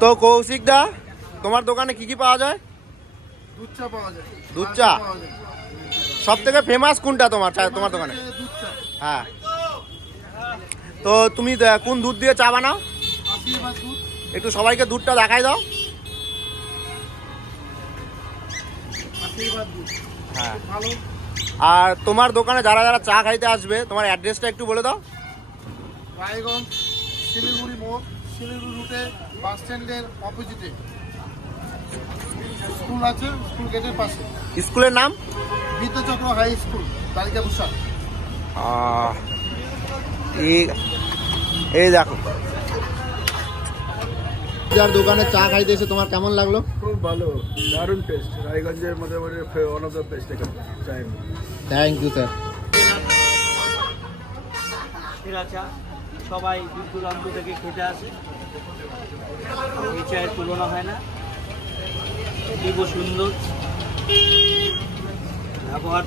তো কৌশিক দা, তোমার দোকানে কি কি পাওয়া যায়? দুধ চা পাওয়া যায়। দুধ চা সব থেকে ফেমাস কোনটা তোমার দোকানে? হ্যাঁ, তো তুমি কোন দুধ দিয়ে চা বানাও? একটু সবাইকে দুধটা দেখাই দাও। হ্যাঁ, আর তোমার দোকানে যারা যারা চা খাইতে আসবে তোমার অ্যাড্রেসটা একটু বলে দাও। রায়গঞ্জ শিলিগুড়ি মোড়, শিলিগুড়ি রুটে বাস স্ট্যান্ডের অপোজিটে স্কুল আছে, স্কুল গেটের পাশে। স্কুলের নাম? বিদ্যাচক্র হাই স্কুল, বালিকা প্রসাদ। এই দেখো, যার দোকানে চা খাইতে এসে তোমার কেমন লাগলো? খুব ভালো, দারুণ টেস্ট। রায়গঞ্জের মধ্যে ওয়ান অফ দ্য বেস্ট চাই। Thank you sir. সেরা চা সবাই দূর দূরান্ত থেকে খেতে আসে, এই চায়ের তুলনা হয় না। খুব সুন্দর ব্যবহার।